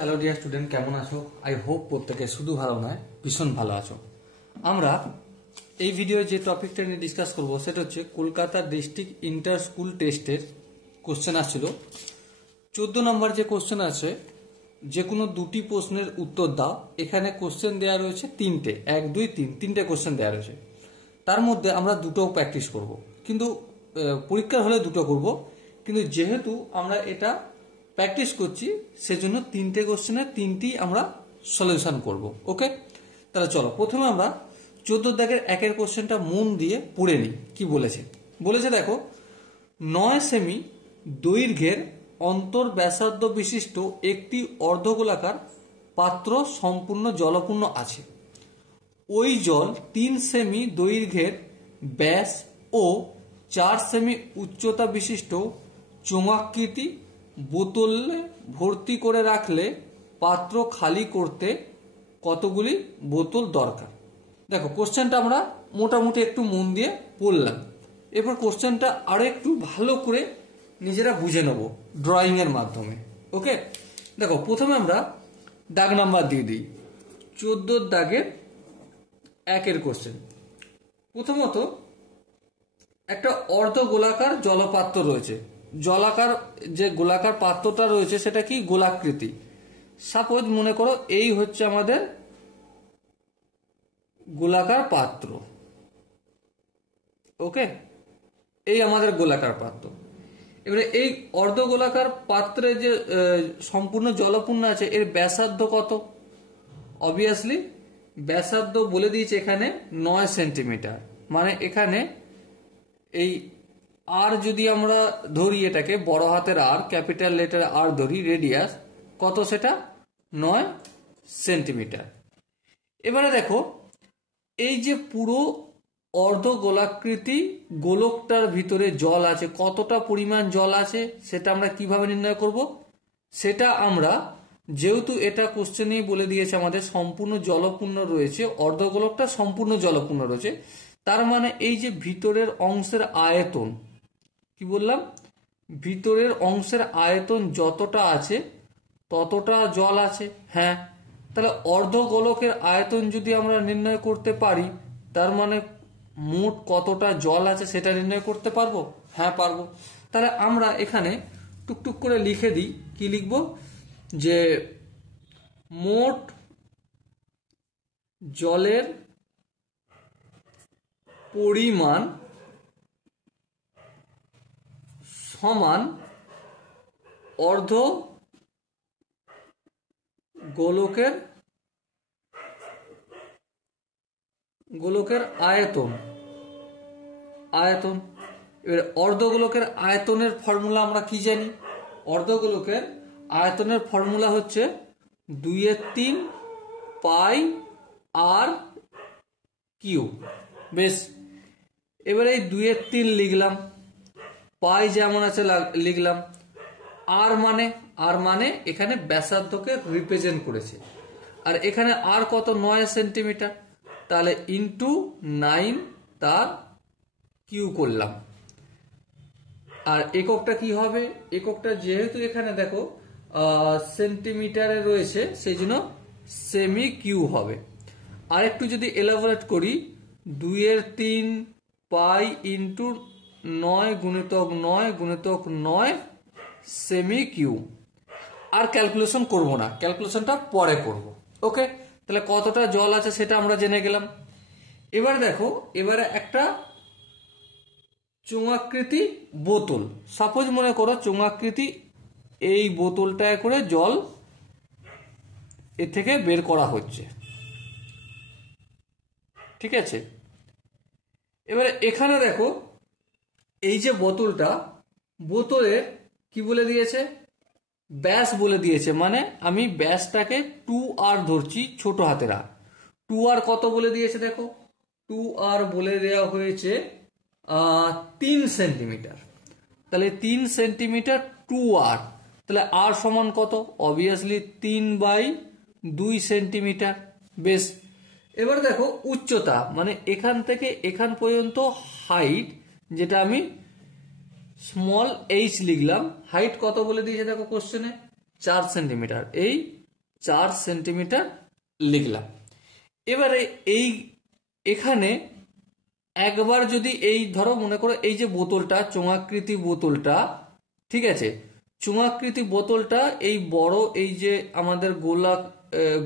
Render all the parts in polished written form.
Hello dear student, কেমন আছো? I hope প্রত্যেকে শুধু ভালো নয়, ভীষণ ভালো আছো। আমরা এই ভিডিও যে টপিকটা নিয়ে ডিসকাস করব সেটা হচ্ছে কলকাতা ডিস্ট্রিক্ট ইন্টার স্কুল টেস্টের কোশ্চেন আসছিল। 14 নম্বর যে কোশ্চেন আছে, যে কোনো দুটি প্রশ্নের উত্তর দাও। এখানে কোশ্চেন দেওয়া রয়েছে তিনটে, 1 2 3 তিনটে কোশ্চেন দেওয়া রয়েছে। তার মধ্যে আমরা দুটো প্র্যাকটিস করব, কিন্তু পরীক্ষার হলে দুটো করব, কিন্তু যেহেতু আমরা এটা প্র্যাকটিস করছি সেজন্য তিনটে কোশ্চেনের তিনটি আমরা সলিউশন করব। ওকে, তাহলে চলো প্রথমে আমরা 14 দাগের 1 কোশ্চেনটা মন দিয়ে পড়ে নিই। কি বলেছে? বলেছে দেখো, 9 সেমি দৈর্ঘ্যের অন্তর ব্যাসার্ধ বিশিষ্ট একটি অর্ধগোলাকার পাত্র সম্পূর্ণ জলপূর্ণ আছে। ওই জল 3 সেমি দৈর্ঘ্যের ব্যাস ও 4 সেমি উচ্চতা বিশিষ্ট চোঙাকৃতি বোতলে ভর্তি করে রাখলে পাত্র খালি করতে কতগুলি বোতল দরকার? দেখো, কোশ্চেনটা আমরা মোটামুটি একটু মন দিয়ে পড়লাম। এরপর কোশ্চেনটা আরো একটু ভালো করে নিজেরা বুঝে নেব ড্রয়িং এর মাধ্যমে। ওকে, দেখো প্রথমে আমরা দাগ নাম্বার দিয়ে দিই। 14 দাগের 1 কোশ্চেন। প্রথমত একটা অর্ধ গোলাকার জলপাত্র রয়েছে। জলাকার যে গোলাকার পাত্রটা রয়েছে সেটা কি? গোলাকৃতি। সাপোজ মনে করো এই হচ্ছে আমাদের গোলাকার পাত্র। ওকে, এই আমাদের গোলাকার পাত্র। এবারে এই অর্ধ গোলাকার পাত্রে যে সম্পূর্ণ জলপূর্ণ আছে, এর ব্যাসার্ধ কত? অবভিয়াসলি ব্যাসার্ধ বলে দিয়েছে এখানে 9 সেন্টিমিটার। মানে এখানে এই আর যদি আমরা ধরি, এটাকে বড় হাতের আর, ক্যাপিটাল লেটার আর ধরি, রেডিয়াস কত? সেটা 9 সেন্টিমিটার। এবারে দেখো, এই যে পুরো অর্ধ গোলাকৃতি গোলকটার ভিতরে জল আছে, কতটা পরিমাণ জল আছে সেটা আমরা কিভাবে নির্ণয় করব? সেটা আমরা, যেহেতু এটা কোশ্চেনেই বলে দিয়েছে আমাদের সম্পূর্ণ জলপূর্ণ রয়েছে, অর্ধগোলকটা সম্পূর্ণ জলপূর্ণ রয়েছে, তার মানে এই যে ভিতরের অংশের আয়তন, কি বললাম? ভিতরের অংশের আয়তন যতটা আছে ততটা জল আছে। হ্যাঁ, তাহলে অর্ধগোলকের আয়তন যদি আমরা নির্ণয় করতে পারি, তার মানে মোট কতটা জল আছে সেটা নির্ণয় করতে পারবো। হ্যাঁ, পারবো। তাহলে আমরা এখানে টুকটুক করে লিখে দিই। কি লিখবো? যে মোট জলের পরিমাণ সমান অর্ধ গোলকের আয়তন। এবার অর্ধগোলকের আয়তনের ফর্মুলা আমরা কি জানি? অর্ধগোলকের আয়তনের ফর্মুলা হচ্ছে 2/3 পাই আর কিউ। বেশ, এবারে এই 2/3 লিখলাম, পাই যেমন আছে লিখলাম, আর মানে এখানে ব্যাসার্ধকে রিপ্রেজেন্ট করেছে। আর এখানে আর কত? 9 সেন্টিমিটার। তাহলে ইন্টু 9 তার কিউ করলাম। আর এককটা কি হবে? এককটা যেহেতু এখানে দেখো সেন্টিমিটারে রয়েছে, সেই জন্য সেমি কিউ হবে। আর একটু যদি এলাবোরেট করি, 2/3 পাই ইন্টু 9 গুণিতক 9 গুণিতক 9 সেমি কিউ। আর ক্যালকুলেশন করব না, ক্যালকুলেশনটা পরে করব। ওকে, তাহলে কতটা জল আছে সেটা আমরা জেনে গেলাম। এবার দেখো, এবারে একটা চোঙাকৃতি বোতল, সাপোজ মনে করো চোঙাকৃতি এই বোতলটায় করে জল এর থেকে বের করা হচ্ছে। ঠিক আছে, এবারে এখানে দেখো এই যে বোতলটা, বোতলে কি বলে দিয়েছে? ব্যাস বলে দিয়েছে। মানে আমি ব্যাসটাকে 2r ধরছি, ছোট হাতের আর। 2r কত বলে দিয়েছে? দেখো 2r বলে দেওয়া হয়েছে 3 সেন্টিমিটার। তাহলে 3 সেন্টিমিটার 2r, তাহলে আর সমান কত? Obviously 3/2 centimetre. বেশ, এবার দেখো উচ্চতা, মানে এখান থেকে এখান পর্যন্ত হাইট, যেটা আমি স্মল এইচ লিখলাম, হাইট কত বলে দিয়েছে দেখো কোশ্চেনে? 4 সেন্টিমিটার। এই 4 সেন্টিমিটার লিখলাম। এবারে এখানে একবার যদি এই ধরো মনে করো এই যে বোতলটা, চোঙাকৃতি বোতলটা, ঠিক আছে, চোঙাকৃতি বোতলটা এই বড় এই যে আমাদের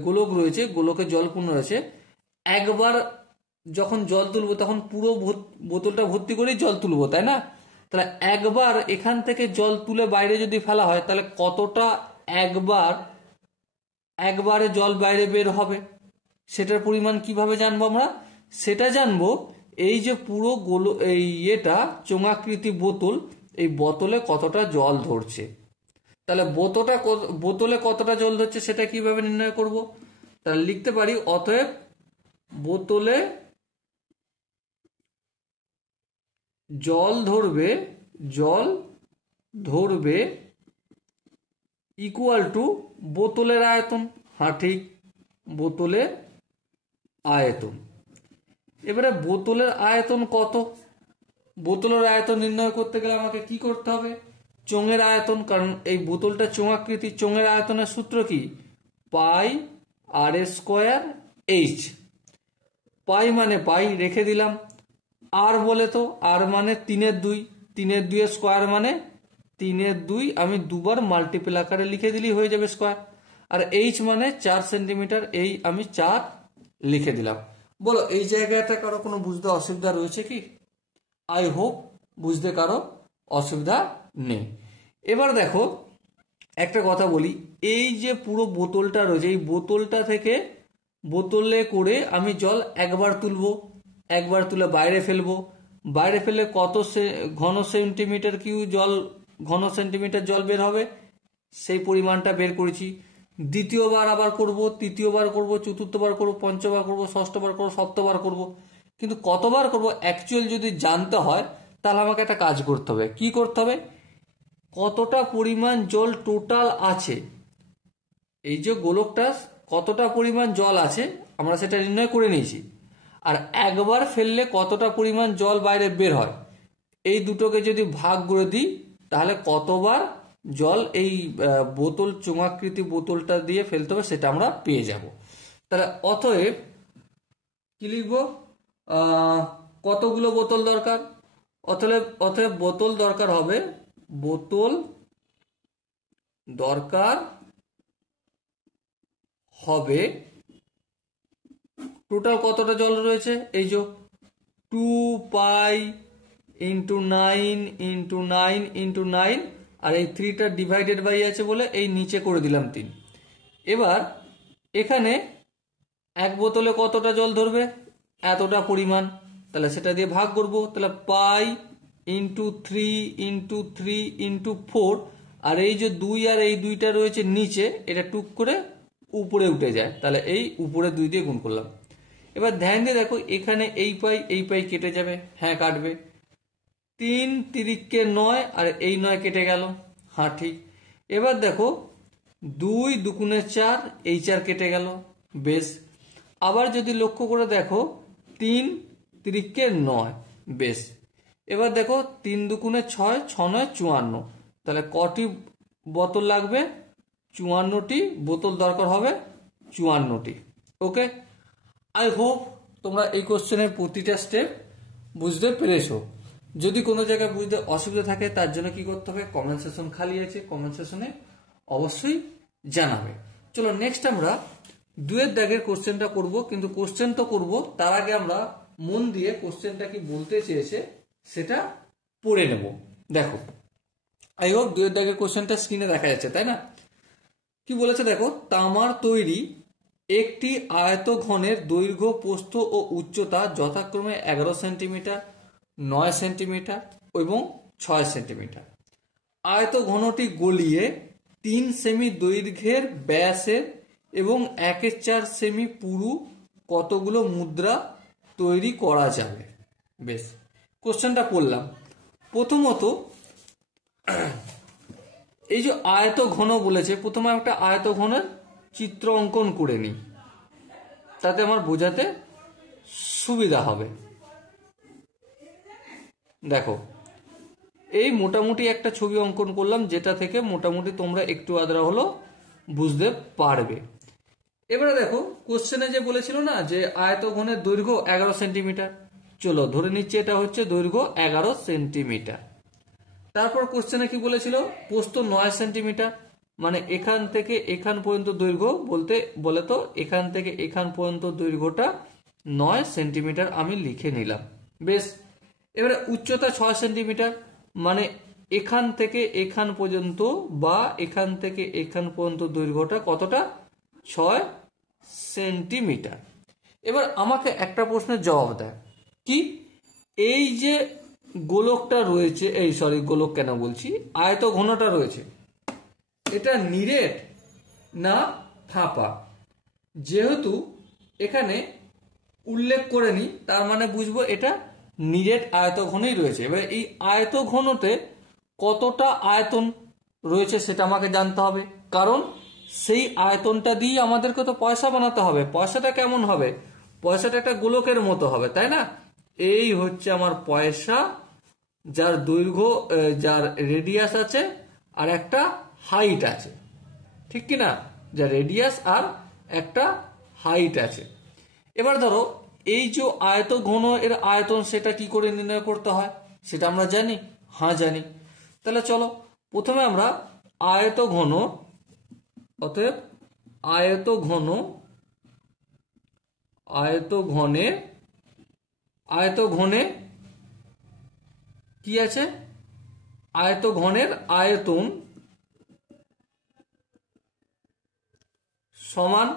গোলক রয়েছে, গোলকে জল পূর্ণ রয়েছে, একবার যখন জল তুলবো তখন পুরো বোতলটা ভর্তি করেই জল তুলবো, তাই না? তাহলে একবার এখান থেকে জল তুলে বাইরে যদি ফেলা হয় তাহলে কতটা একবারে জল বাইরে বের হবে, সেটার পরিমাণ কিভাবে জানবো আমরা? সেটা জানবো এই যে পুরো এটা চোঙাকৃতি বোতল, এই বোতলে কতটা জল ধরছে। তাহলে বোতলে কতটা জল ধরছে সেটা কিভাবে নির্ণয় করব? তাহলে লিখতে পারি অতএব বোতলে জল ধরবে ইকুয়াল টু বোতলের আয়তন। হ্যাঁ ঠিক, বোতলের আয়তন। এবারে বোতলের আয়তন কত? বোতলের আয়তন নির্ণয় করতে গেলে আমাকে কি করতে হবে? চোঙের আয়তন, কারণ এই বোতলটা চোঙাকৃতি, চোঙের আয়তনের সূত্র কি? পাই আর স্কোয়ার এইচ। পাই মানে পাই রেখে দিলাম, আর বলে তো আর মানে 3/2, 3/2 স্কোয়ার মানে 3/2, আমি দুবার মাল্টিপল আকারে লিখে দিলেই হয়ে যাবে স্কোয়ার। আর এইচ মানে 4 সেন্টিমিটার, এই আমি 4 লিখে দিলাম। বলো এই জায়গাটা কারো কোনো বুঝতে অসুবিধা রয়েছে কি? আই হোপ বুঝতে কারো অসুবিধা নেই। এবার দেখো একটা কথা বলি, এই যে পুরো বোতলটা রয়েছে, এই বোতলটা থেকে বোতলে করে আমি জল একবার তুলবো, একবার তুলে বাইরে ফেলবো, বাইরে ফেলে কত ঘন সেন্টিমিটার কিউ জল, ঘন সেন্টিমিটার জল বের হবে সেই পরিমাণটা বের করেছি। দ্বিতীয়বার আবার করব, তৃতীয়বার করব, চতুর্থবার করব, পঞ্চমবার করব, ষষ্ঠবার করব, সপ্তবার করব। কিন্তু কতবার করব অ্যাকচুয়াল যদি জানতে হয় তাহলে আমাকে একটা কাজ করতে হবে। কি করতে হবে? কতটা পরিমাণ জল টোটাল আছে, এই যে গোলকটা কতটা পরিমাণ জল আছে আমরা সেটা নির্ণয় করে নিয়েছি, আর একবার ফেললে কতটা পরিমাণ জল বাইরে বের হয়, এই দুটোকে যদি ভাগ করে দিই তাহলে কতবার জল এই বোতল, চোঙাকৃতি বোতলটা দিয়ে ফেলতে হবে সেটা আমরা পেয়ে যাব। তাহলে অতএব কি লিখবো? কতগুলো বোতল দরকার? অতএব বোতল দরকার হবে, বোতল দরকার হবে টোটাল কতটা জল রয়েছে, এই যে 2 পাই ইন্টু 9 ইন্টু 9 ইন্টু 9, আর এই 3টা ডিভাইডেড বাই আছে বলে এই নিচে করে দিলাম 3। এবার এখানে এক বোতলে কতটা জল ধরবে? এতটা পরিমাণ, তাহলে সেটা দিয়ে ভাগ করব। তাহলে পাই ইন্টু 3 ইন্টু 3 ইন্টু 4, আর এই যে 2 আর এই 2টা রয়েছে নিচে, এটা টুক করে উপরে উঠে যায়, তাহলে এই উপরে 2 দিয়ে গুণ করলাম। এবার ধ্যান দিয়ে দেখো এখানে এই পাই কেটে যাবে, হ্যাঁ কাটবে। 3 তিরিকে 9 আর এই 9 কেটে গেল, হ্যাঁ ঠিক। এবার দেখো 2 দুগুণে 4, এই 4 কেটে গেল, বেশ। আবার যদি লক্ষ্য করে দেখো 3 তিরিকে 9, বেশ। এবার দেখো 3 দুগুণে 6, 6 9 54, তাহলে কটি বোতল লাগবে? 54টি বোতল দরকার হবে, 54টি। ওকে, আই হোপ তোমরা এই কোশ্চেনের প্রতিটা স্টেপ বুঝতে পেরেছো। যদি কোনো জায়গায় বুঝতে অসুবিধা থাকে তার জন্য কি করতে হবে? কমেন্ট সেকশন খালি আছে, কমেন্ট সেকশনে অবশ্যই জানাবে। চলো নেক্সট আমরা 2 দাগের কোশ্চেনটা করব, কিন্তু কোশ্চেন তো করব তার আগে আমরা মন দিয়ে কোশ্চেনটা কি বলতে চেয়েছে সেটা পড়ে নেব। দেখো আই হোপ 2 দাগের কোশ্চেনটা স্ক্রিনে দেখা যাচ্ছে, তাই না? কি বলেছে দেখো, তামার তৈরি একটি আয়তঘনের দৈর্ঘ্য, প্রস্থ ও উচ্চতা যথাক্রমে 11 সেন্টিমিটার, 9 সেন্টিমিটার এবং 6 সেন্টিমিটার। আয়তঘনটি গলিয়ে 3 সেমি দৈর্ঘ্যের ব্যাসের এবং 1/4 সেমি পুরু কতগুলো মুদ্রা তৈরি করা যাবে? বেশ, কোশ্চেনটা পড়লাম। প্রথমত এই যে আয়তঘন বলেছে, প্রথমে একটা আয়তঘনের চিত্র অঙ্কন করে নিই, তাতে আমার বোঝাতে সুবিধা হবে। দেখো এই মোটামুটি একটা ছবি অঙ্কন করলাম, যেটা থেকে মোটামুটি তোমরা একটু আধরা হলো বুঝতে পারবে। এবারে দেখো কোশ্চেনে যে বলেছিল না যে আয়তঘনের দৈর্ঘ্য 11 সেন্টিমিটার, চলো ধরে নিচ্ছি এটা হচ্ছে দৈর্ঘ্য 11 সেন্টিমিটার। তারপর কোশ্চেনে কি বলেছিল, প্রস্থ 9 সেন্টিমিটার, মানে এখান থেকে এখান পর্যন্ত দৈর্ঘ্য বলে তো এখান থেকে এখান পর্যন্ত দৈর্ঘ্যটা 9 সেন্টিমিটার আমি লিখে নিলাম। বেশ, এবারে উচ্চতা 6 সেন্টিমিটার, মানে এখান থেকে এখান পর্যন্ত বা এখান থেকে এখান পর্যন্ত দৈর্ঘ্যটা কতটা, 6 সেন্টিমিটার। এবার আমাকে একটা প্রশ্নের জবাব দেয় কি, এই যে গোলকটা রয়েছে, এই সরি গোলক কেন বলছি, আয়তঘনটা রয়েছে, এটা নিরেট না ফাঁপা? যেহেতু এখানে উল্লেখ করে নি তার মানে বুঝবো এটা নিরেট আয়তঘনই রয়েছে। এবারে এই আয়তঘনতে কতটা আয়তন রয়েছে সেটা আমাকে জানতে হবে, কারণ সেই আয়তনটা দিয়ে আমাদেরকে তো পয়সা বানাতে হবে। পয়সাটা কেমন হবে, পয়সাটা একটা গোলকের মতো হবে, তাই না? এই হচ্ছে আমার পয়সা, যার দৈর্ঘ্য যার রেডিয়াস আছে আর একটা হাইট আছে, ঠিক কি না? যার রেডিয়াস আর একটা হাইট আছে। এবার ধরো এই যে আয়তঘন এর আয়তন সেটা কি করে নির্ণয় করতে হয় সেটা আমরা জানি, হ্যাঁ জানি। তাহলে চলো প্রথমে আমরা আয়তঘন, অতএব আয়তঘনে কি আছে, আয়তঘনের আয়তন সমান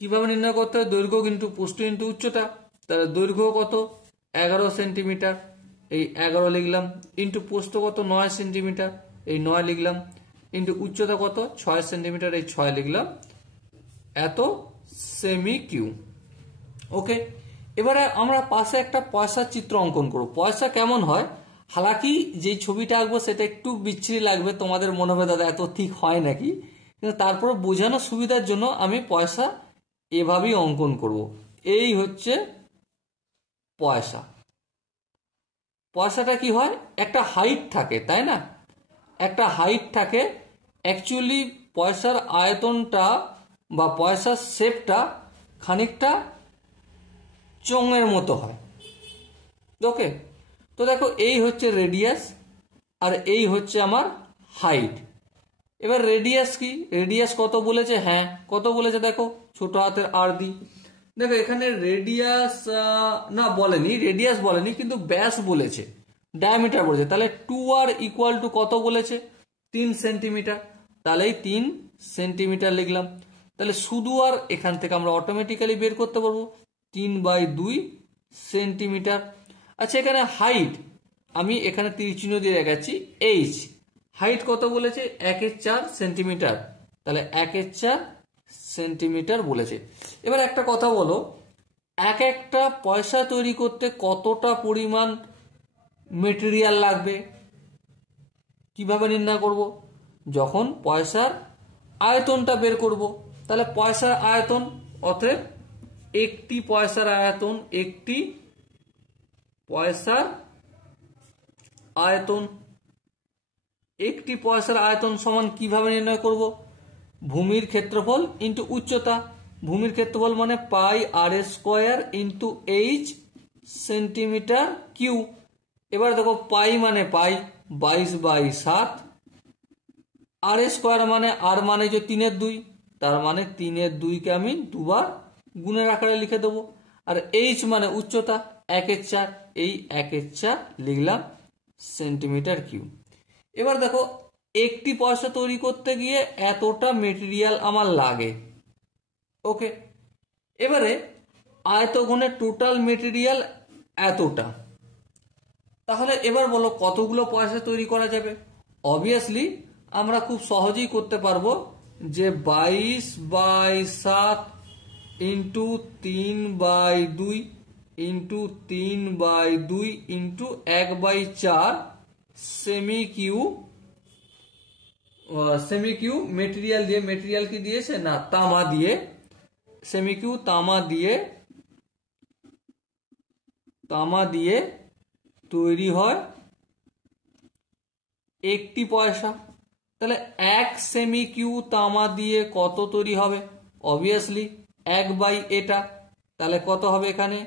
কিভাবে নির্ণয় করতে হয়, দৈর্ঘ্য কিন্তু প্রস্থ ইন্টু উচ্চতা। তাহলে দৈর্ঘ্য কত, 11 সেন্টিমিটার, এই 11 লিখলাম, ইন্টু প্রস্থ কত 9 সেন্টিমিটার, এই 9 লিখলাম, ইন্টু উচ্চতা কত 6 সেন্টিমিটার, এই 6 লিখলাম, এত সেমি কিউ। ওকে, এবারে আমরা পাশে একটা পয়সার চিত্র অঙ্কন করব। পয়সা কেমন হয়, হালাকি যেই ছবিটা আঁকবো সেটা একটু বিচ্ছিরি লাগবে, তোমাদের মনে হবে দাদা এত ঠিক হয় নাকি, কিন্তু তারপর বোঝানোর সুবিধার জন্য আমি পয়সা এভাবেই অঙ্কন করব। এই হচ্ছে পয়সা। পয়সাটা কি হয়, একটা হাইট থাকে, তাই না? একটা হাইট থাকে। অ্যাকচুয়ালি পয়সার আয়তনটা বা পয়সার শেপটা খানিকটা চোঙের মতো হয়। ওকে, তো দেখো এই হচ্ছে রেডিয়াস আর এই হচ্ছে আমার হাইট। এবার রেডিয়াস কি, রেডিয়াস কত বলেছে, হ্যাঁ কত বলেছে দেখো, ছোট হাতের আর দি। দেখো এখানে রেডিয়াস না বলেনি, রেডিয়াস বলেনি, কিন্তু ব্যাস বলেছে, ডায়ামিটার বলেছে। তাহলে 2r ইকুয়াল টু কত বলেছে, 3 সেন্টিমিটার। তাহলে এই 3 সেন্টিমিটার লিখলাম। তাহলে শুধু আর এখান থেকে আমরা অটোমেটিক্যালি বের করতে পারবো 3/2 সেন্টিমিটার। আচ্ছা এখানে হাইট আমি এখানে তীরচিহ্ন দিয়ে রেখেছি, এইচ হাইট কত বলেছে, 1/4 সেন্টিমিটার। তাহলে 1/4 সেন্টিমিটার বলেছে। এবার একটা কথা বলো, এক একটা পয়সা তৈরি করতে কতটা পরিমাণ মেটেরিয়াল লাগবে, কিভাবে নির্ণয় করব, যখন পয়সার আয়তনটা বের করব। তাহলে পয়সার আয়তন, অতএব একটি পয়সার আয়তন, একটি পয়সার আয়তন, একটি পয়সার আয়তন সমান কিভাবে নির্ণয় করব, ভূমির ক্ষেত্রফল ইন্টু উচ্চতা। ভূমির ক্ষেত্রফল মানে pi R square into H centimetre cube. এবার দেখো পাই মানে পাই 22/7, আর স্কোয়ার মানে আর মানে যে 3/2, তার মানে 3/2কে আমি দুবার গুণের আকারে লিখে দেবো। আর এইচ মানে উচ্চতা 1/4, এই 1/4 লিখলাম সেন্টিমিটার কিউ। এবার দেখো একটি পয়সা তৈরি করতে গিয়ে এতটা মেটেরিয়াল আমার লাগে। ওকে, এবারে আয়তঘনের টোটাল মেটেরিয়াল এতটা। তাহলে এবার বলো কতগুলো পয়সা তৈরি করা যাবে। অবভিয়াসলি আমরা খুব সহজেই করতে পারবো যে 22/7 ইন্টু 3/2 ইন্টু 3/2 ইন্টু 1/4 সেমি কিউ মেটেরিয়াল দিয়ে, মেটেরিয়াল কি দিয়েছে না তামা দিয়ে, সেমি কিউ তামা দিয়ে তৈরি হয় একটি পয়সা। তাহলে 1 সেমি কিউ তামা দিয়ে কত তৈরি হবে, অবভিয়াসলি 1 এটা, তাহলে কত হবে এখানে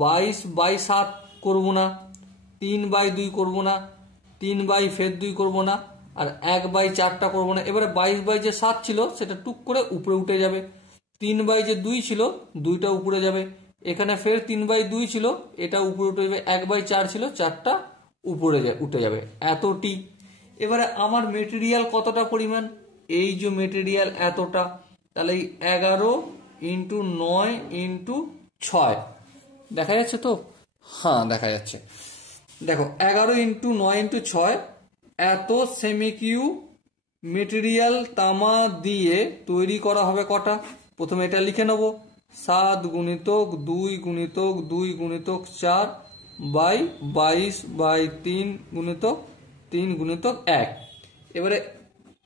22/7 করবো না, 3/2 করবো না, 3/2 করবো না, আর 1/4টা করবো না। এবারে 22/7 ছিল সেটা টুক করে উপরে উঠে যাবে, 3/2 ছিল 2টা উপরে যাবে, এখানে ফের 3/2 ছিল এটা উপরে উঠে যাবে, 1/4 ছিল 4টা উপরে উঠে যাবে, এতটি। এবারে আমার মেটেরিয়াল কতটা পরিমাণ, এই যে মেটেরিয়াল এতটা, তাহলে 11 × 9 × 6 দেখা যাচ্ছে তো? হ্যাঁ দেখা যাচ্ছে। দেখো 11 × 9 × 6 এত সেমিকিউ মেটেরিয়াল তামা দিয়ে তৈরি করা হবে কটা? প্রথমে এটা লিখে নেব, 7 × 2 × 2 × 4 বাই 22/3 × 3 × 1। এবারে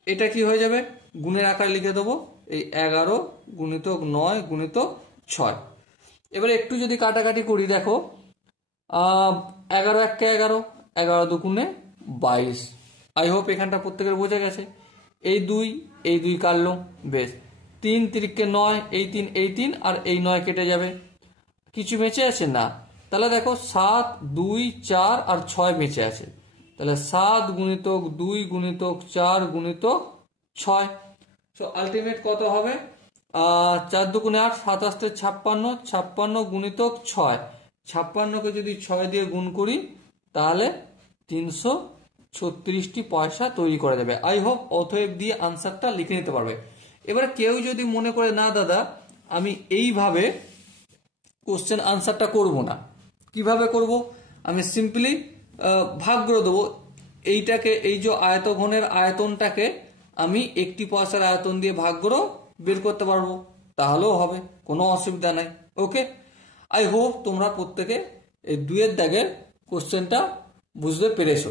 এটা কি হয়ে যাবে, গুণের আকারে লিখে দেবো, এই 11 × 9 × 6। এবারে একটু যদি কাটাকাটি করি, দেখো 11 × 1 = 11, 11 × 2 = 22। আই হোপ এখানটা প্রত্যেকের বোঝা গেছে। এই 2 কাটলো, বেশ। 3 × 3 = 9, এই 3 এই 3 আর এই 9 কেটে যাবে, কিছু বেঁচে আছে না? তাহলে দেখো 7, 2, 4 আর 6 বেঁচে আছে, তাহলে 7 × 2 × 4 × 6। সো আলটিমেট কত হবে, 4 × 2 = 8, 7 × 8 = 56, 56 × 6, 56কে যদি 6 দিয়ে গুণ করি তাহলে 336টি পয়সা তৈরি করা যাবে। আই হোপ অতএব দিয়ে আনসারটা লিখে নিতে পারবে। এবারে কেউ যদি মনে করে না দাদা আমি এইভাবে কোশ্চেন আনসারটা করব না, কিভাবে করব, আমি সিম্পলি ভাগ করে দেবো এইটাকে, এই যে আয়তঘনের আয়তনটাকে আমি একটি পয়সার আয়তন দিয়ে ভাগ করে বের করতে পারবো, তাহলেও হবে, কোনো অসুবিধা নাই। ওকে, আই হোপ তোমরা প্রত্যেকে এই 2-এর দাগের কোশ্চেনটা বুঝতে পেরেছো।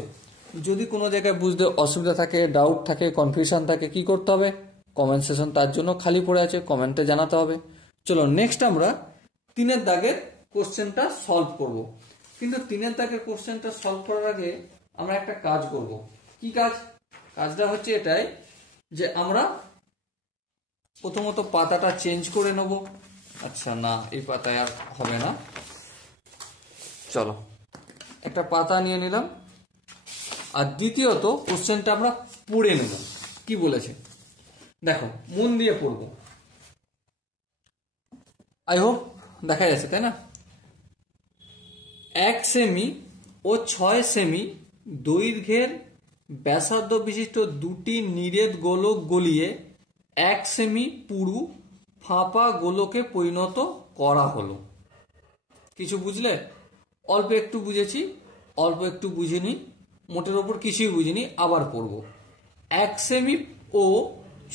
যদি কোনো জায়গায় বুঝতে অসুবিধা থাকে, ডাউট থাকে, কনফিউশন থাকে, কি করতে হবে, কমেন্ট সেকশন তার জন্য খালি পড়ে আছে, কমেন্টে জানাতে হবে। চলো নেক্সট আমরা 3-এর দাগের কোশ্চেনটা সলভ করব। কিন্তু 3-এর দাগের কোশ্চেনটা সলভ করার আগে আমরা একটা কাজ করব। কি কাজ? কাজটা হচ্ছে এটাই যে আমরা প্রথমত পাতাটা চেঞ্জ করে নেব। আচ্ছা না, এই পাতায় আর হবে না, চলো একটা পাতা নিয়ে নিলাম। আর দ্বিতীয়ত কোশ্চেনটা আমরা পড়ে নেব, কি বলেছে দেখো, মন দিয়ে পড়বো। আই হোপ দেখা যাচ্ছে, তাই না? 1 সেমি ও 6 সেমি দৈর্ঘ্যের ব্যাসার্ধ বিশিষ্ট 2টি নিরেট গোলক গলিয়ে 1 সেমি পুরু ফাঁপা গোলকে পরিণত করা হলো। কিছু বুঝলে? অল্প একটু বুঝেছি, অল্প একটু বুঝিনি, মোটের ওপর কিছুই বুঝিনি, আবার পড়ব। 1 সেমি ও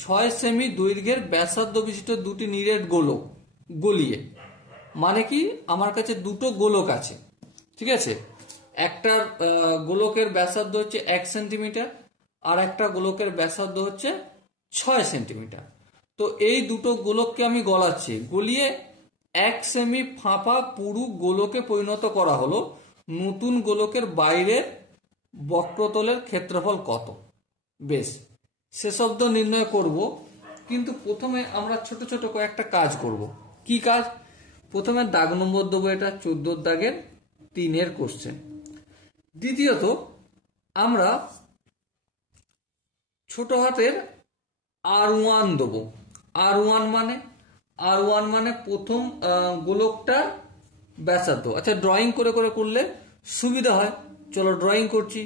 6 সেমি দৈর্ঘ্যের ব্যাসার্ধ বিশিষ্ট 2টি নিরেট গোলক গলিয়ে, মানে কি, আমার কাছে দুটো গোলক আছে, ঠিক আছে? একটা গোলকের ব্যাসার্ধ হচ্ছে 1 সেন্টিমিটার, আর একটা গোলকের ব্যাসার্ধ হচ্ছে 6 সেন্টিমিটার। তো এই দুটো গোলককে আমি গলাচ্ছি, গলিয়ে 1 সেমি ফাঁপা পুরু গোলকে পরিণত করা হলো। নতুন গোলকের বাইরের বক্রতলের ক্ষেত্রফল কত? বেশ, সে শব্দ নির্ণয় করব, কিন্তু প্রথমে আমরা ছোট ছোট কয়েকটা কাজ করব। কি কাজ? প্রথমে দাগ নম্বর দেবো, এটা 14 দাগের 3-এর কোশ্চেন। দ্বিতীয়ত আমরা ছোট হাতের R1 দেবো। R1 মানে প্রথম গোলকটার ব্যাসার্ধ। আচ্ছা, ড্রয়িং করে করে করলে সুবিধা হয়, চলো ড্রয়িং করছি।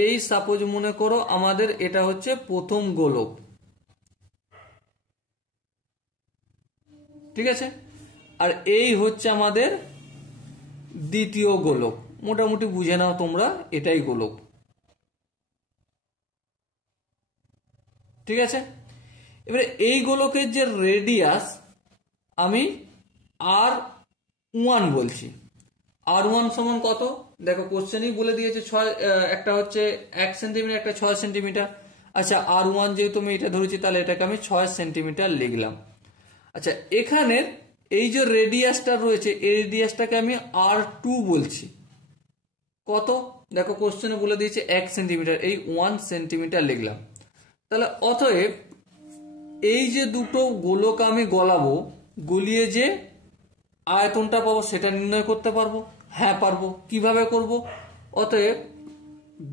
এই সাপোজ মনে করো আমাদের এটা হচ্ছে প্রথম গোলক, ঠিক আছে? আর এই হচ্ছে আমাদের দ্বিতীয় গোলক, মোটামুটি বুঝে নাও তোমরা, এটাই গোলক, ঠিক আছে? এবারে এই গোলকের যে রেডিয়াস আমি R1 বলছি। R1 সমান কত? দেখো কোশ্চেনই বলে দিয়েছে, 6, একটা হচ্ছে 1 সেন্টিমিটার, একটা 6 সেন্টিমিটার। আচ্ছা, R1 যেহেতু আমি এটা ধরেছি, তাহলে এটাকে আমি 6 সেন্টিমিটার লিখলাম। আচ্ছা, এখানে এই যে রেডিয়াসটা রয়েছে, এই রেডিয়াসটাকে আমি R2 বলছি। কত? দেখো কোশ্চেনে বলে দিয়েছে 1 সেন্টিমিটার, এই 1 সেন্টিমিটার লিখলাম। তাহলে অতএব এই যে দুটো গোলক আমি গলাবো, গলিয়ে যে আয়তনটা পাবো সেটা নির্ণয় করতে পারবো? হ্যাঁ পারবো। কিভাবে করব? অতএব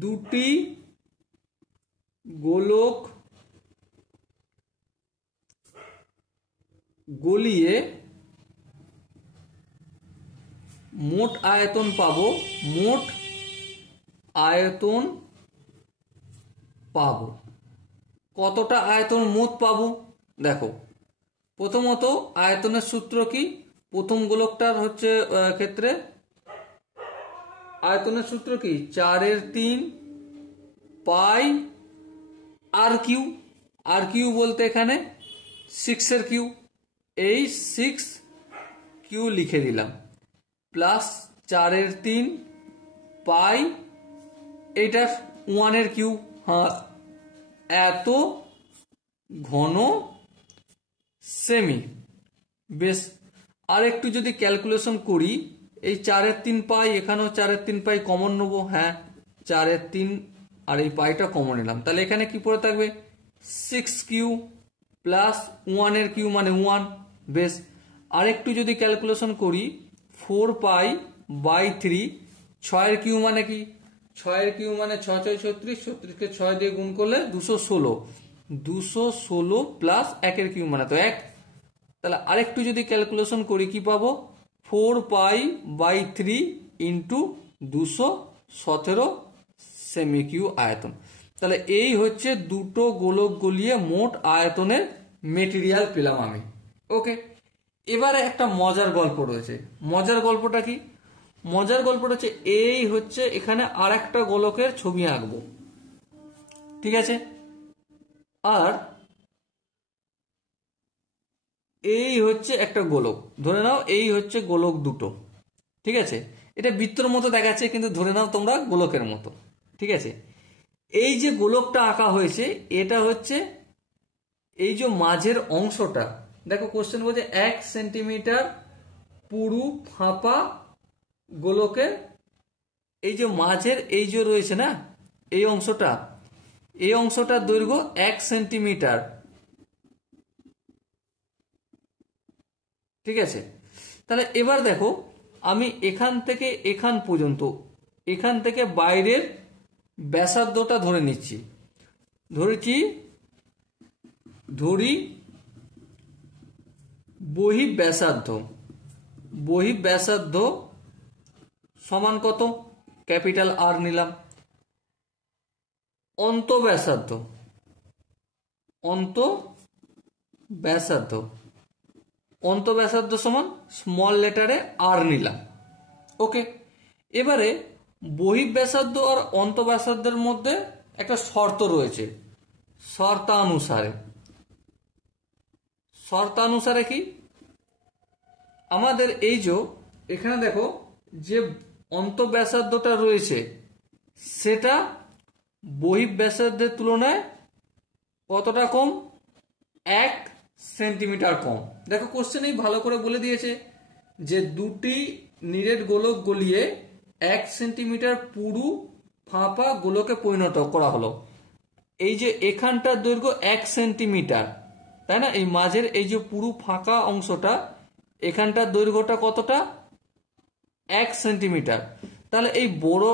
দুটি গোলক গলিয়ে মোট আয়তন পাবো, মোট আয়তন পাবো। কতটা আয়তন মোট পাবো? দেখো, প্রথমত আয়তনের সূত্র কি? প্রথম গোলকটার হচ্ছে ক্ষেত্রে আয়তনের সূত্র কি? 4/3 পাই আর কিউ। আর কিউ বলতে এখানে 6 কিউ, এই 6 কিউ লিখে দিলাম, প্লাস 4/3 পাই এইটা 1 কিউ। হ্যাঁ, এত ঘন সেমি। বেশ, আর একটু যদি ক্যালকুলেশন করি, এই 4/3 পাই, এখানেও 4/3 পাই কমন নেবো। হ্যাঁ, 4/3 আর এই পাইটা কমন নিলাম, তাহলে এখানে কি পড়ে থাকবে? 6 কিউ প্লাস 1 কিউ মানে 1। বেশ, আর একটু যদি ক্যালকুলেশন করি, 4 পাই বাই 3, 6 কিউ মানে কি? 6 কিউ মানে 6 6 36, 36কে 6 দিয়ে গুণ করলে 216, 216 প্লাস 1 কিউ মানে তো 1। তাহলে আরেকটু যদি ক্যালকুলেশন করি কি পাবো? 4 পাই বাই 3 ইন্টু 217 সেমি কিউ আয়তন। তাহলে এই হচ্ছে দুটো গোলক গলিয়ে মোট আয়তনের মেটেরিয়াল পেলাম আমি। ওকে, এবারে একটা মজার গল্প রয়েছে। মজার গল্পটা কি? মজার গল্পটা হচ্ছে এই হচ্ছে, এখানে আর একটা গোলকের ছবি আঁকবো, ঠিক আছে? আর এই হচ্ছে একটা গোলক, ধরে নাও এই হচ্ছে গোলক দুটো, ঠিক আছে? এটা বৃত্তর মতো দেখাচ্ছে, কিন্তু ধরে নাও তোমরা গোলকের মতো, ঠিক আছে? এই যে গোলকটা আঁকা হয়েছে, এটা হচ্ছে এই যে মাঝের অংশটা, দেখো কোশ্চেন বলছে 1 সেন্টিমিটার পুরু ফাঁপা গোলকের এই যে মাঝের এই যে রয়েছে না এই অংশটা, এই অংশটার দৈর্ঘ্য 1 সেন্টিমিটার, ঠিক আছে? তাহলে এবার দেখো, আমি এখান থেকে এখান পর্যন্ত, এখান থেকে বাইরের ব্যাসার্ধটা ধরে নিচ্ছি। ধরি বহিঃব্যাসার্ধ। বহিঃব্যাসার্ধ সমান কত? ক্যাপিটাল আর নিলাম। অন্তঃব্যাসার্ধ, অন্তঃব্যাসার্ধ সমান স্মল লেটারে আর নিলাম। ওকে, এবারে বহিঃব্যাসার্ধ আর অন্তঃব্যাসার্ধের মধ্যে একটা শর্ত রয়েছে। শর্তানুসারে কি? আমাদের এই যে এখানে দেখো যে অন্তঃব্যাসার্ধটা রয়েছে সেটা বহিঃব্যাসার্ধের তুলনায় কতটা কম? 1 সেন্টিমিটার কম। দেখো কোশ্চেনেই ভালো করে বলে দিয়েছে যে দুটি নিরেট গোলক গলিয়ে 1 সেন্টিমিটার পুরু ফাঁপা গোলকে পরিণত করা হলো। এই যে এখানটার দৈর্ঘ্য 1 সেন্টিমিটার, তাই না? এই মাঝের এই যে পুরু ফাঁকা অংশটা, এখানটার দৈর্ঘ্যটা কতটা? 1 সেন্টিমিটার। তাহলে এই বড়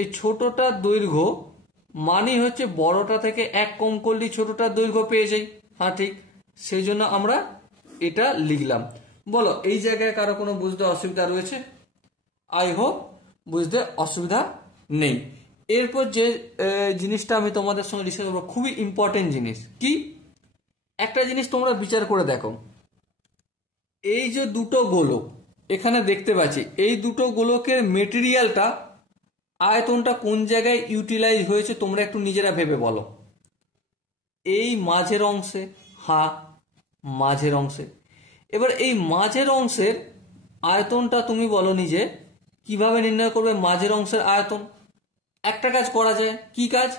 এই ছোটটার দৈর্ঘ্য মানে হচ্ছে বড়টা থেকে 1 কম করলে ছোটটার দৈর্ঘ্য পেয়ে যাই। হ্যাঁ ঠিক, সেই জন্য আমরা এটা লিখলাম। বলো এই জায়গায় কারো কোনো বুঝতে অসুবিধা রয়েছে? আই হোপ বুঝতে অসুবিধা নেই। এরপর যে জিনিসটা আমি তোমাদের সঙ্গে ডিসকাস করবো, খুবই ইম্পর্টেন্ট জিনিস। কি? একটা জিনিস তোমরা বিচার করে দেখো, এই যে দুটো গোলক এখানে দেখতে পাচ্ছি, এই দুটো গোলকের মেটেরিয়ালটা, আয়তনটা কোন জায়গায় ইউটিলাইজ হয়েছে তোমরা একটু নিজেরা ভেবে বলো। এই মাঝের অংশে। হ্যাঁ, মাঝের অংশে। এবার এই মাঝের অংশের আয়তনটা তুমি বলো নিজে, কিভাবে নির্ণয় করবে মাঝের অংশের আয়তন? একটা কাজ করা যায়। কি কাজ?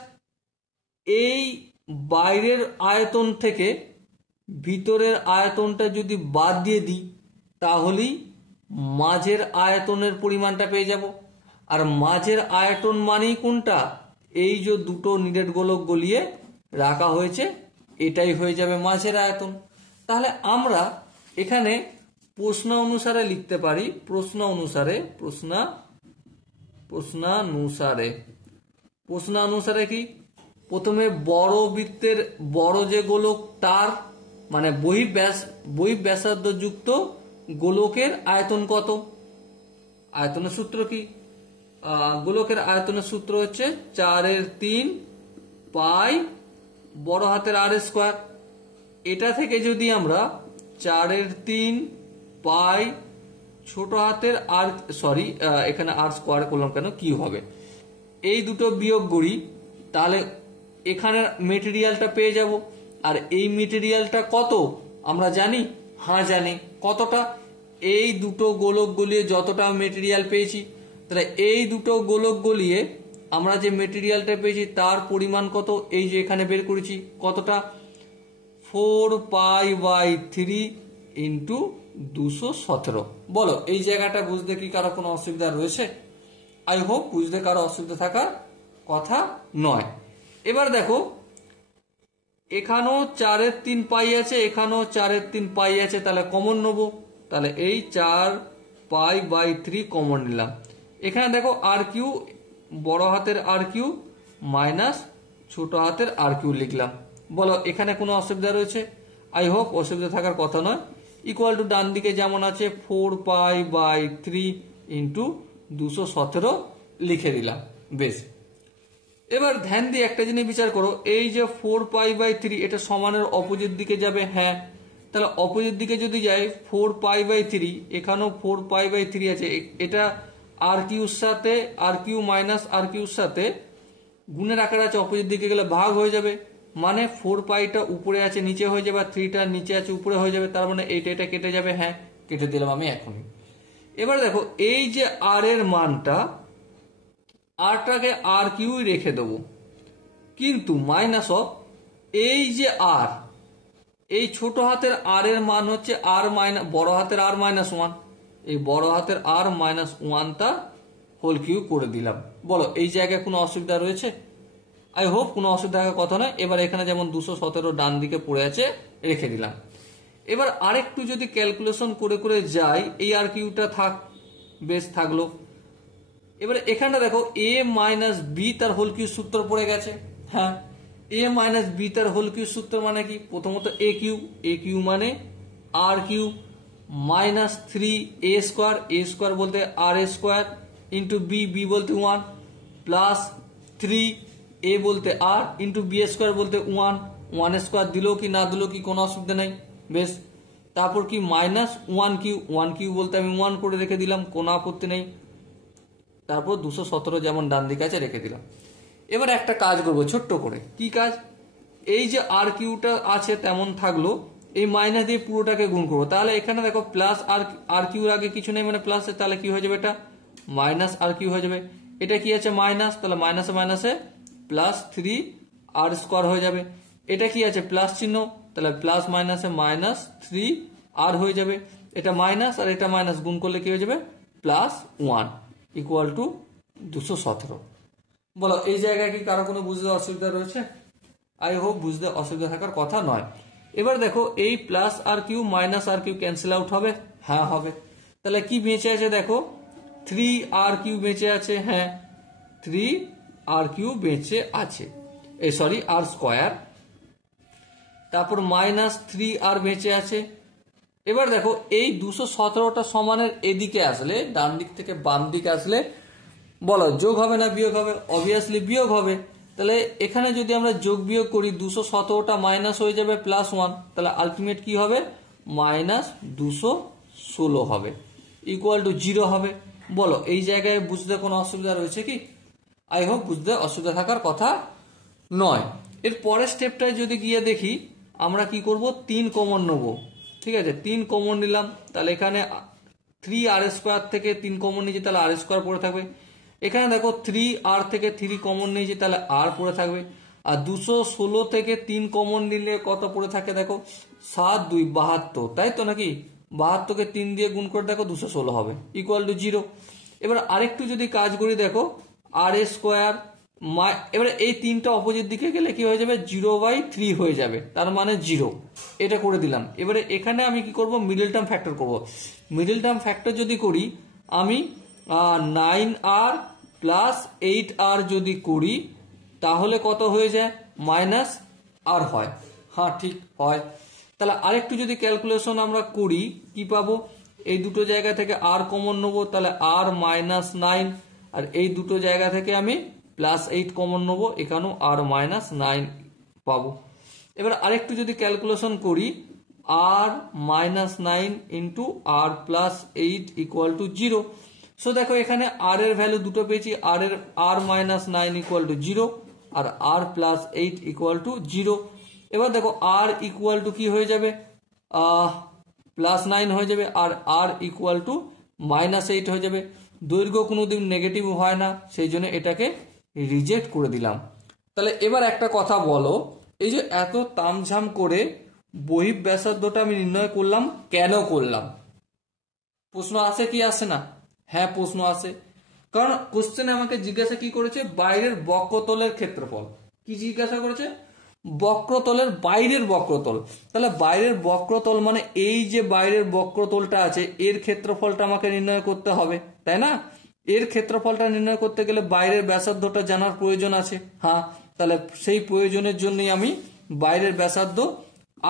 এই বাইরের আয়তন থেকে ভিতরের আয়তনটা যদি বাদ দিয়ে দিই, তাহলেই মাঝের আয়তনের পরিমাণটা পেয়ে যাব। আর মাঝের আয়তন মানেই কোনটা? এই যে দুটো নিরেট গোলক গলিয়ে রাখা হয়েছে এটাই হয়ে যাবে মাঝের আয়তন। তাহলে আমরা এখানে প্রশ্ন অনুসারে লিখতে পারি, প্রশ্নানুসারে কি, প্রথমে বড় বৃত্তের বড় যে গোলক তার মানে বহিঃব্যাসার্ধ যুক্ত গোলকের আয়তন কত। আয়তনের সূত্র কি, গোলকের আয়তনের সূত্র হচ্ছে 4/3 পাই বড় হাতের আর স্কোয়ার। এটা থেকে যদি আমরা 4/3 পাই ছোট হাতের আর, সরি এখানে আর স্কোয়ার করলাম কেন, কি হবে, এই দুটো বিয়োগ করি, তাহলে এখানের মেটেরিয়ালটা পেয়ে যাব। আর এই মেটেরিয়ালটা কত আমরা জানি, হ্যাঁ জানি। কতটা, এই দুটো গোলক গলিয়ে যতটা মেটেরিয়াল পেয়েছি, তাহলে এই দুটো গোলক গলিয়ে আমরা যে মেটেরিয়ালটা পেয়েছি তার পরিমাণ কত, এই যে এখানে বের করেছি কতটা, 4π/3 ইন্টু 217। বলো এই জায়গাটা বুঝতে কি কারো কোনো অসুবিধা রয়েছে? আই হোপ বুঝতে কারো অসুবিধা থাকার কথা নয়। এবার দেখো এখানেও 4/3 পাই আছে, এখানেও 4/3 পাই আছে, তাহলে কমন নেবো। তাহলে এই 4π/3 কমন নিলাম। এখানে দেখো আর কিউ, বড় হাতের আর কিউ মাইনাস ছোট হাতের আর কিউ লিখলাম। বলো এখানে কোনো অসুবিধা রয়েছে? আই হোপ অসুবিধা থাকার কথা নয়। ইকুয়াল টু ডান দিকে যেমন আছে 4π/3 ইন্টু 217 লিখে দিলাম। বেশ, এবার ধ্যান দিয়ে একটা জিনিস বিচার করো, এই যে 4π/3 এটা সমানের অপোজিট দিকে যাবে, হ্যাঁ, তাহলে অপোজিট দিকে যদি যাই 4π/3, এখানেও 4π/3 আছে, এটা আর কিউর সাথে আর কিউ মাইনাস আর কিউর সাথে গুণের আকার আছে, অপোজিট দিকে গেলে ভাগ হয়ে যাবে, মানে 4πটা উপরে আছে নিচে হয়ে যাবে, আর 3টা নিচে আছে উপরে হয়ে যাবে, তার মানে এটা কেটে যাবে, হ্যাঁ কেটে দিলাম আমি এখনই। এবার দেখো এই যে আর এর মানটা, আরটাকে আর কিউই রেখে দেবো, কিন্তু মাইনাস অফ এই যে আর, এই ছোট হাতের আর এর মান হচ্ছে আর মাইনাস বড় হাতের আর -1, এই বড় হাতের আর -1টা হোল কিউ করে দিলাম। বলো এই জায়গায় কোনো অসুবিধা রয়েছে? আই হোপ কোনো অসুবিধা থাকার কথা নয়। এবার এখানে যেমন 217 ডান দিকে পড়ে আছে রেখে দিলাম। এবার আরেকটু যদি ক্যালকুলেশন করে করে যাই, এই আর কিউটা থাক, বেশ থাকলো। এবার এখানটা দেখো এ মাইনাস বি তার হোল কিউ সূত্র পড়ে গেছে, হ্যাঁ, এ মাইনাস বি তার হোল কিউ সূত্র মানে কি, প্রথমত এ কিউ মানে আর কিউ মাইনাস 3a², a² বলতে আর স্কোয়ার ইন্টু বি বলতে 1 প্লাস 3a বলতে আর ইন্টু b² বলতে 1 দিলেও কি না দিলেও কি কোনো অসুবিধা নেই। বেশ, তারপর কি মাইনাস 1 কিউ বলতে আমি 1 করে রেখে দিলাম, কোনো আপত্তি নেই। তারপর 217 যেমন ডান দিকে আছে রেখে দিলাম। এবার একটা কাজ করবো ছোট্ট করে, কি কাজ, এই যে আর কিউটা আছে তেমন থাকলো, এই মাইনাস দিয়ে পুরোটাকে গুণ করবো, তাহলে এখানে দেখো প্লাস আর কিউর আগে কিছু নেই মানে প্লাস, তাহলে কি হয়ে যাবে, এটা মাইনাস আর কিউ হয়ে যাবে। এটা কি আছে মাইনাস, তাহলে মাইনাসে মাইনাসে প্লাস 3r² হয়ে যাবে। এটা কি আছে প্লাস চিহ্ন, তাহলে প্লাস মাইনাসে মাইনাস 3r হয়ে যাবে। এটা মাইনাস আর এটা মাইনাস গুণ করলে কি হয়ে যাবে +1 ইকুয়াল টু 217। বলো এই জায়গায় কি কারো কোনো বুঝতে অসুবিধা রয়েছে? আই হোপ বুঝতে অসুবিধা থাকার কথা নয়। এবার দেখো এই প্লাস আর কিউ মাইনাস আর কিউ ক্যান্সেল আউট হবে, হ্যাঁ হবে। তাহলে কি বেঁচে আছে দেখো 3r³ বেঁচে আছে, হ্যাঁ 3r³ বেঁচে আছে, এই সরি r²। তারপর মাইনাস 3r বেঁচে আছে। এবার দেখো এই 217টা সমানের এদিকে আসলে, ডান দিক থেকে বাম দিকে আসলে বলো যোগ হবে না বিয়োগ হবে? অবভিয়াসলি বিয়োগ হবে। তাহলে এখানে যদি আমরা যোগ বিয়োগ করি 217টা মাইনাস হয়ে যাবে +1, তাহলে আলটিমেট কি হবে -216 হবে, ইকুয়াল টু 0 হবে। বলো এই জায়গায় বুঝতে কোনো অসুবিধা রয়েছে কি? আই হোপ বুঝতে অসুবিধা থাকার কথা নয়। এর পরের স্টেপটায় যদি গিয়ে দেখি আমরা কি করব, 3 কমন নেব, ঠিক আছে, 3 কমন নিলাম, তাহলে এখানে 3r² থেকে 3 কমন নিয়েছি, তাহলে r² পড়ে থাকবে। এখানে দেখো 3r থেকে 3 কমন নিয়েছি, তাহলে r পড়ে থাকবে। আর 216 থেকে 3 কমন নিলে কত পড়ে থাকে দেখো 7 2 72, তাই তো নাকি? 72কে 3 দিয়ে গুণ করে দেখো 216 হবে, ইকুয়াল টু 0। এবার আরেকটু যদি কাজ করি দেখো r² এবারে এই তিনটা অপোজিট দিকে গেলে কি হয়ে যাবে 0/3 হয়ে যাবে, তার মানে 0। এটা করে দিলাম। এবারে এখানে আমি কি করব, মিডল টার্ম ফ্যাক্টর করব। মিডল টার্ম ফ্যাক্টর যদি করি আমি 9r প্লাস 8r যদি করি তাহলে কত হয়ে যায়, -r হয়। হ্যাঁ ঠিক হয়। তাহলে আরেকটু যদি ক্যালকুলেশন আমরা করি কি পাবো, এই দুটো জায়গা থেকে r কমন নেবো, তাহলে r -9, আর এই দুটো জায়গা থেকে আমি +8 কমন নেবো, এখানেও r -9 পাবো। এবার আরেকটু যদি ক্যালকুলেশন করি r -9 into r +8 equal to 0। So দেখো এখানে r এর ভ্যালু দুটো পেয়েছি, r -9 ইকুয়াল টু 0 আর r +8 ইকুয়াল টু 0। এবার দেখো r ইকুয়াল টু কি হয়ে যাবে, +9 হয়ে যাবে, আর r ইকুয়াল টু -8 হয়ে যাবে। দৈর্ঘ্য কোনোদিন নেগেটিভ হয় না, সেই জন্য এটাকে রিজেক্ট করে দিলাম। তাহলে এবার একটা কথা বলো, এই যে এত তামঝাম করে বহিঃ ব্যাসার্ধটা আমি নির্ণয় করলাম, কেন করলাম? প্রশ্ন আসে কি আসে না? হ্যাঁ প্রশ্ন আসে, কারণ কোশ্চেনে আমাকে জিজ্ঞাসা কি করেছে, বাইরের বক্রতলের ক্ষেত্রফল। কি জিজ্ঞাসা করেছে? বক্রতলের বাইরের বক্রতল। তাহলে বাইরের বক্রতল মানে এই যে বাইরের বক্রতলটা আছে এর ক্ষেত্রফলটা আমাকে নির্ণয় করতে হবে, তাই না? এর ক্ষেত্রফলটা নির্ণয় করতে গেলে বাইরের ব্যাসার্ধটা জানার প্রয়োজন আছে। হ্যাঁ, তাহলে সেই প্রয়োজনের জন্যই আমি বাইরের ব্যাসার্ধ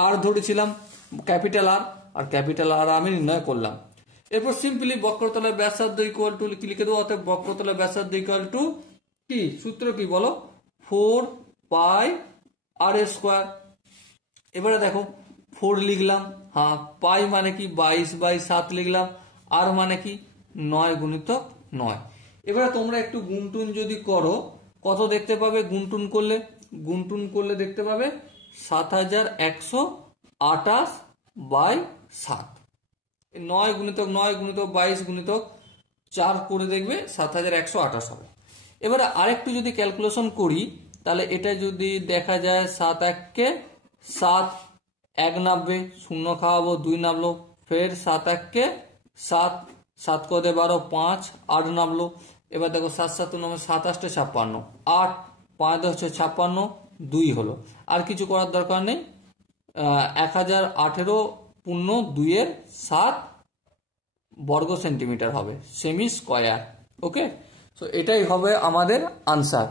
আর ধরেছিলাম, ক্যাপিটাল আর, আর ক্যাপিটাল আর আমি নির্ণয় করলাম। এরপর সিম্পলি বক্রতলের ব্যাসার্ধ ইকুয়াল টু কি লিখে দেবো, অর্থাৎ বক্রতলের ব্যাসার্ধ ইকুয়াল টু কি, সূত্র কি বলো, 4πr²। এবারে দেখো 4 লিখলাম, হ্যাঁ পাই মানে কি 22/7 লিখলাম, আর মানে কি 9 গুণিতক 9। এবারে তোমরা একটু গুণটুন যদি করো কত দেখতে পাবে, গুণটুন করলে দেখতে পাবে 7128/7। 9 গুণিতক 9 গুণিতক 22 গুণিতক 4 করে দেখবে 7128 হবে। এবারে আরেকটু যদি ক্যালকুলেশন করি তাহলে এটা যদি দেখা যায় 7 1 7, 1 নামবে, 0 খাওয়াবো 2 নামলো, ফের 7 1 7, 7 করে 12, 5 8 নামলো। এবার দেখো 7 7 নামে 7 8 56, 8 5 10 56, 2 হলো। আর কিছু করার দরকার নেই, 1018 পূর্ণ 2/7 বর্গ সেন্টিমিটার হবে, সেমি স্কয়ার। ওকে, সো এটাই হবে আমাদের answer.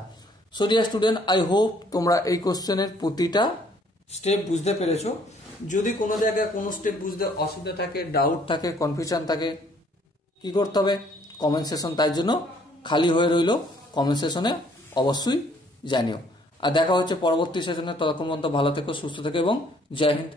So dear student, I hope তোমরা এই কোশ্চেনের প্রতিটা স্টেপ বুঝতে পেরেছো। যদি কোনো জায়গায় কোনো স্টেপ বুঝতে অসুবিধা থাকে, ডাউট থাকে, কনফিউশন থাকে, কি করতে হবে, কমেন্ট সেশন তাই জন্য খালি হয়ে রইল, কমেন্ট সেশনে অবশ্যই জানিও। আর দেখা হচ্ছে পরবর্তী সেশনে, ততক্ষণ পর্যন্ত ভালো থেকো, সুস্থ থেকো এবং জয় হিন্দ।